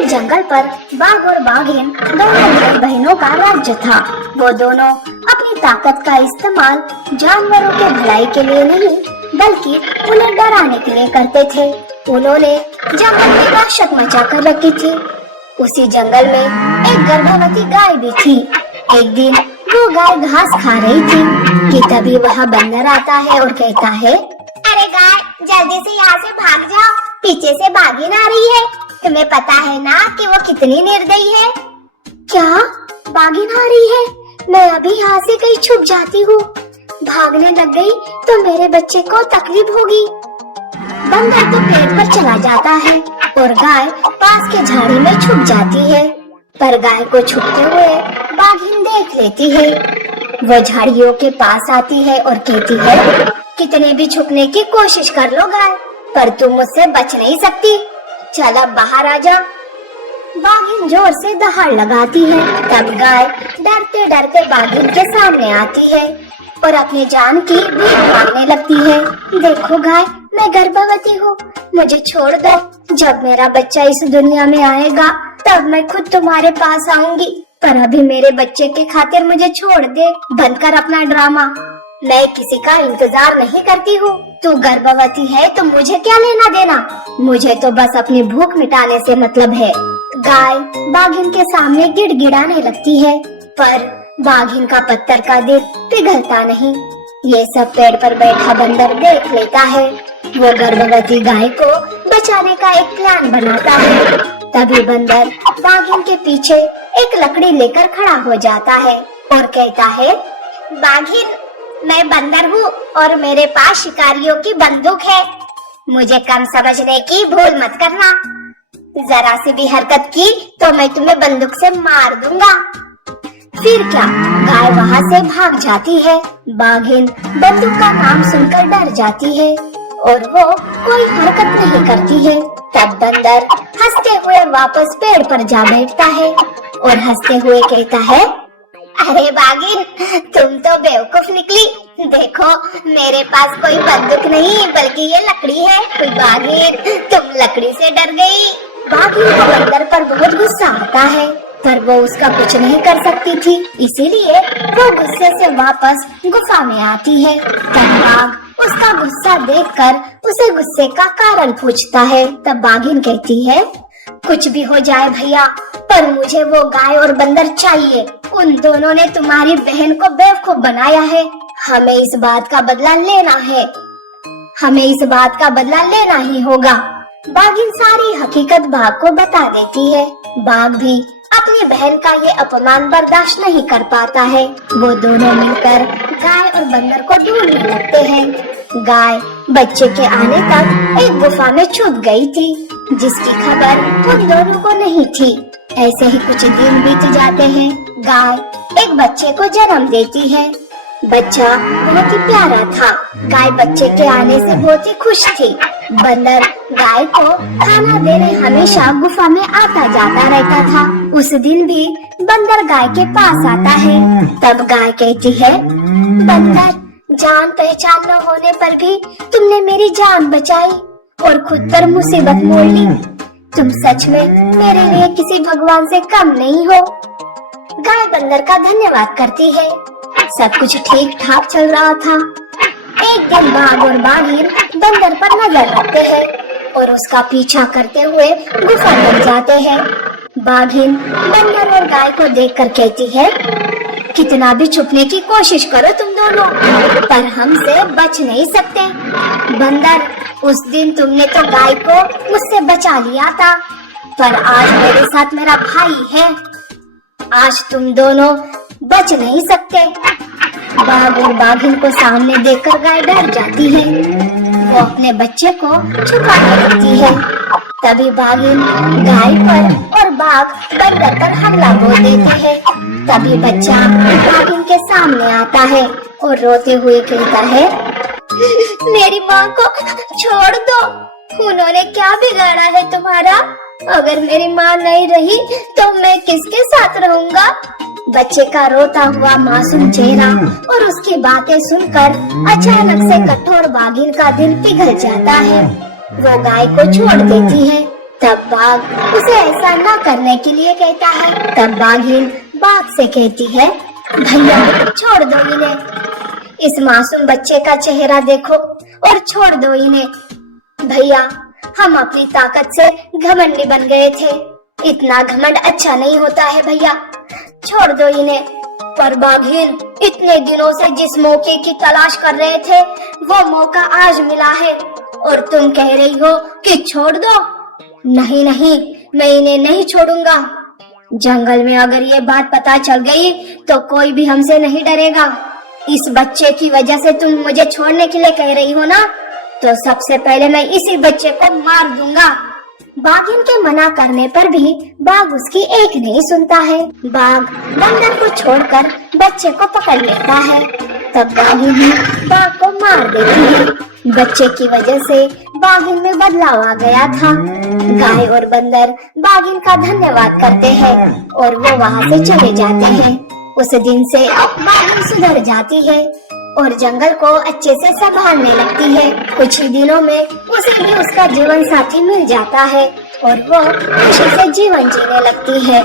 एक जंगल पर बाघ और बाघिन दोनों भाई बहनों का राज्य था। वो दोनों अपनी ताकत का इस्तेमाल जानवरों के भलाई के लिए नहीं बल्कि उन्हें डराने के लिए करते थे। उन्होंने जंगल में दहशत मचा कर रखी थी। उसी जंगल में एक गर्भवती गाय भी थी। एक दिन वो गाय घास खा रही थी कि तभी वह बंदर आता है और कहता है, अरे गाय, जल्दी से यहाँ से भाग जाओ, पीछे से बाघिन आ रही है। तुम्हें पता है ना कि वो कितनी निर्दयी है। क्या बाघिन आ रही है? मैं अभी यहाँ से कहीं छुप जाती हूँ। भागने लग गई तो मेरे बच्चे को तकलीफ होगी। बंदर तो पेड़ पर चला जाता है और गाय पास के झाड़ी में छुप जाती है। पर गाय को छुपते हुए बाघिन देख लेती है। वो झाड़ियों के पास आती है और कहती है, कितने भी छुपने की कोशिश कर लो गाय, पर तुम मुझसे बच नहीं सकती। चल अब बाहर आ जा। बाघिन जोर से दहाड़ लगाती है। तब गाय डरते डरते बाघिन के सामने आती है और अपनी जान की भीख मांगने लगती है। देखो गाय, मैं गर्भवती हूँ, मुझे छोड़ दो। जब मेरा बच्चा इस दुनिया में आएगा तब मैं खुद तुम्हारे पास आऊंगी, पर अभी मेरे बच्चे के खातिर मुझे छोड़ दे। बंद कर अपना ड्रामा। मैं किसी का इंतजार नहीं करती हूँ। तू गर्भवती है तो मुझे क्या लेना देना? मुझे तो बस अपनी भूख मिटाने से मतलब है। गाय बाघिन के सामने गिड़गिड़ाने लगती है, पर बाघिन का पत्थर का दिल पिघलता नहीं। ये सब पेड़ पर बैठा बंदर देख लेता है। वो गर्भवती गाय को बचाने का एक प्लान बनाता है। तभी बंदर बाघिन के पीछे एक लकड़ी लेकर खड़ा हो जाता है और कहता है, बाघिन, मैं बंदर हूँ और मेरे पास शिकारियों की बंदूक है। मुझे कम समझने की भूल मत करना। जरा सी भी हरकत की तो मैं तुम्हें बंदूक से मार दूंगा। फिर क्या, गाय वहाँ से भाग जाती है। बाघिन बंदूक का नाम सुनकर डर जाती है और वो कोई हरकत नहीं करती है। तब बंदर हंसते हुए वापस पेड़ पर जा बैठता है और हंसते हुए कहता है, अरे बाघिन, तुम तो बेवकूफ निकली। देखो, मेरे पास कोई बंदूक नहीं बल्कि ये लकड़ी है। बाघिन, तुम लकड़ी से डर गई। बाघिन को बंदर पर बहुत गुस्सा आता है, पर वो उसका कुछ नहीं कर सकती थी, इसीलिए वो गुस्से से वापस गुफा में आती है। तब बाघ उसका गुस्सा देखकर उसे गुस्से का कारण पूछता है। तब बाघिन कहती है, कुछ भी हो जाए भैया, पर मुझे वो गाय और बंदर चाहिए। उन दोनों ने तुम्हारी बहन को बेवकूफ बनाया है। हमें इस बात का बदला लेना है। हमें इस बात का बदला लेना ही होगा। बाघिन सारी हकीकत बाघ को बता देती है। बाघ भी अपनी बहन का ये अपमान बर्दाश्त नहीं कर पाता है। वो दोनों मिलकर गाय और बंदर को ढूंढने लगते हैं। गाय बच्चे के आने तक एक गुफा में छुप गई थी, जिसकी खबर उन दोनों को नहीं थी। ऐसे ही कुछ दिन बीत जाते हैं। गाय एक बच्चे को जन्म देती है। बच्चा बहुत ही प्यारा था। गाय बच्चे के आने से बहुत ही खुश थी। बंदर गाय को खाना देने हमेशा गुफा में आता जाता रहता था। उस दिन भी बंदर गाय के पास आता है। तब गाय कहती है, बंदर, जान पहचान न होने पर भी तुमने मेरी जान बचाई और खुद पर मुसीबत मोल ली। तुम सच में मेरे लिए किसी भगवान से कम नहीं हो। गाय बंदर का धन्यवाद करती है। सब कुछ ठीक ठाक चल रहा था। एक दिन बाघ और बाघिन बंदर पर नजर रखते हैं और उसका पीछा करते हुए गुफा तक जाते हैं। बाघिन बंदर और गाय को देखकर कहती है, कितना भी छुपने की कोशिश करो तुम दोनों, पर हमसे बच नहीं सकते। बंदर, उस दिन तुमने तो गाय को मुझसे बचा लिया था, पर आज मेरे साथ मेरा भाई है। आज तुम दोनों बच नहीं सकते। बाघ और बाघिन को सामने देखकर गाय डर जाती है। वो अपने बच्चे को छुपाने लगती है। तभी बाघिन गाय पर और बाघ बंदर पर हमला बोल देते हैं। तभी बच्चा बाघिन के सामने आता है और रोते हुए कहता है, मेरी माँ को छोड़ दो। उन्होंने क्या बिगाड़ा है तुम्हारा? अगर मेरी माँ नहीं रही तो मैं किसके साथ रहूँगा? बच्चे का रोता हुआ मासूम चेहरा और उसकी बातें सुनकर अचानक से कठोर बाघिन का दिल पिघल जाता है। वो गाय को छोड़ देती है तब बाघ उसे ऐसा न करने के लिए कहता है। तब बाघिन बाघ से कहती है, भैया छोड़ दो इन्हें, इस मासूम बच्चे का चेहरा देखो और छोड़ दो इन्हें। भैया हम अपनी ताकत से घमंडी बन गए थे, इतना घमंड अच्छा नहीं होता है भैया, छोड़ दो इन्हें। पर बाघिन इतने दिनों से जिस मौके की तलाश कर रहे थे वो मौका आज मिला है और तुम कह रही हो कि छोड़ दो। नहीं नहीं, मैं इन्हें नहीं छोड़ूंगा। जंगल में अगर ये बात पता चल गई तो कोई भी हमसे नहीं डरेगा। इस बच्चे की वजह से तुम मुझे छोड़ने के लिए कह रही हो ना, तो सबसे पहले मैं इसी बच्चे को मार दूंगा। बाघिन के मना करने पर भी बाघ उसकी एक नहीं सुनता है। बाघ बंदर को छोड़कर बच्चे को पकड़ लेता है। तब बाघिन भी बाघ को मार देती है। बच्चे की वजह से बाघिन में बदलाव आ गया था। गाय और बंदर बाघिन का धन्यवाद करते हैं और वो वहाँ से चले जाते हैं। उस दिन से बाघिन सुधर जाती है और जंगल को अच्छे से संभालने लगती है। कुछ ही दिनों में उसे भी उसका जीवन साथी मिल जाता है और वो खुशी से जीवन जीने लगती है।